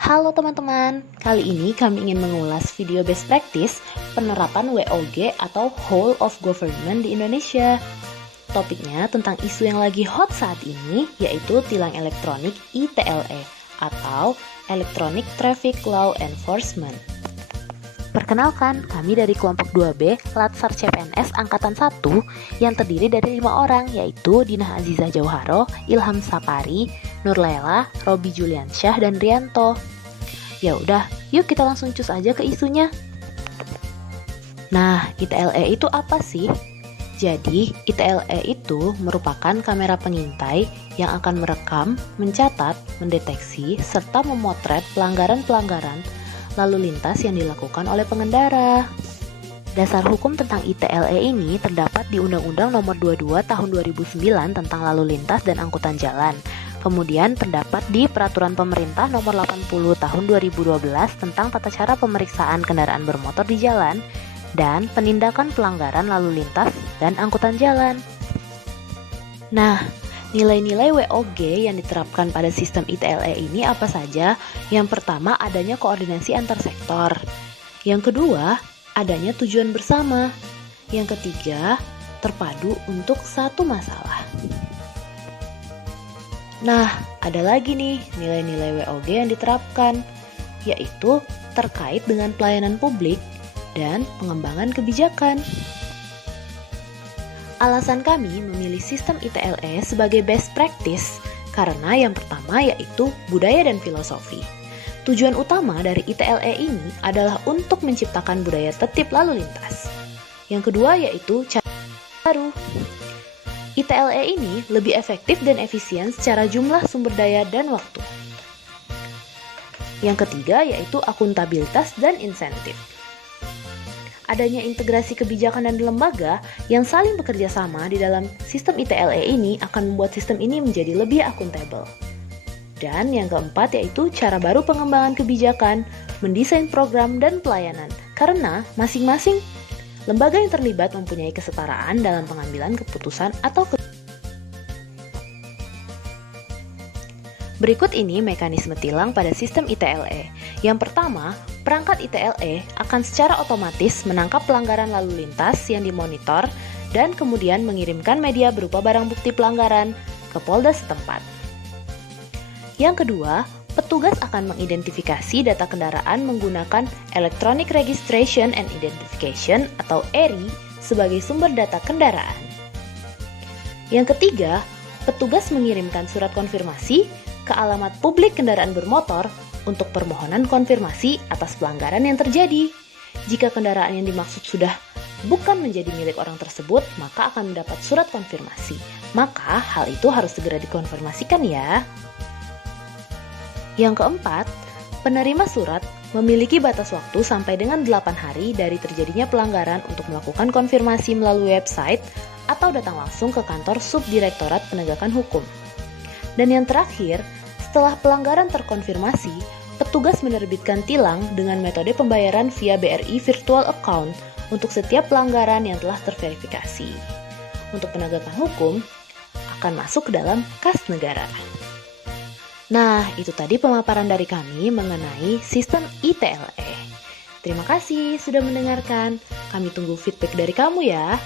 Halo teman-teman, kali ini kami ingin mengulas video best practice penerapan WOG atau Whole of Government di Indonesia. Topiknya tentang isu yang lagi hot saat ini, yaitu tilang elektronik ITLE atau Electronic Traffic Law Enforcement. Perkenalkan, kami dari kelompok 2B Latsar CPNS Angkatan 1 yang terdiri dari 5 orang, yaitu Dinah Azizah Jauharo, Ilham Sapari, Nurlela, Robi Juliansyah, dan Rianto. Ya udah, yuk kita langsung cus aja ke isunya. Nah, ITLE itu apa sih? Jadi, ITLE itu merupakan kamera pengintai yang akan merekam, mencatat, mendeteksi, serta memotret pelanggaran-pelanggaran lalu lintas yang dilakukan oleh pengendara. Dasar hukum tentang ITLE ini terdapat di Undang-Undang Nomor 22 Tahun 2009 tentang Lalu Lintas dan Angkutan Jalan. Kemudian terdapat di Peraturan Pemerintah Nomor 80 Tahun 2012 tentang Tata Cara Pemeriksaan Kendaraan Bermotor di Jalan dan Penindakan Pelanggaran Lalu Lintas dan Angkutan Jalan. Nah, nilai-nilai WOG yang diterapkan pada sistem ITLE ini apa saja? Yang pertama, adanya koordinasi antar sektor. Yang kedua, adanya tujuan bersama. Yang ketiga, terpadu untuk satu masalah. Nah, ada lagi nih nilai-nilai WOG yang diterapkan, yaitu terkait dengan pelayanan publik dan pengembangan kebijakan. Alasan kami memilih sistem ITLE sebagai best practice karena yang pertama yaitu budaya dan filosofi. Tujuan utama dari ITLE ini adalah untuk menciptakan budaya tertib lalu lintas. Yang kedua yaitu cara baru. ITLE ini lebih efektif dan efisien secara jumlah sumber daya dan waktu. Yang ketiga yaitu akuntabilitas dan insentif. Adanya integrasi kebijakan dan lembaga yang saling bekerja sama di dalam sistem ITLE ini akan membuat sistem ini menjadi lebih akuntabel. Dan yang keempat yaitu cara baru pengembangan kebijakan, mendesain program dan pelayanan, karena masing-masing lembaga yang terlibat mempunyai kesetaraan dalam pengambilan keputusan atau Berikut ini mekanisme tilang pada sistem ITLE. Yang pertama, perangkat ITLE akan secara otomatis menangkap pelanggaran lalu lintas yang dimonitor dan kemudian mengirimkan media berupa barang bukti pelanggaran ke Polda setempat. Yang kedua, petugas akan mengidentifikasi data kendaraan menggunakan Electronic Registration and Identification atau ERI sebagai sumber data kendaraan. Yang ketiga, petugas mengirimkan surat konfirmasi ke alamat publik kendaraan bermotor untuk permohonan konfirmasi atas pelanggaran yang terjadi. Jika kendaraan yang dimaksud sudah bukan menjadi milik orang tersebut, maka akan mendapat surat konfirmasi. Maka hal itu harus segera dikonfirmasikan ya. Yang keempat, penerima surat memiliki batas waktu sampai dengan 8 hari dari terjadinya pelanggaran untuk melakukan konfirmasi melalui website atau datang langsung ke kantor Subdirektorat Penegakan Hukum. Dan yang terakhir, setelah pelanggaran terkonfirmasi, petugas menerbitkan tilang dengan metode pembayaran via BRI Virtual Account untuk setiap pelanggaran yang telah terverifikasi. Untuk penegakan hukum, akan masuk ke dalam kas negara. Nah, itu tadi pemaparan dari kami mengenai sistem ITLE. Terima kasih sudah mendengarkan. Kami tunggu feedback dari kamu ya.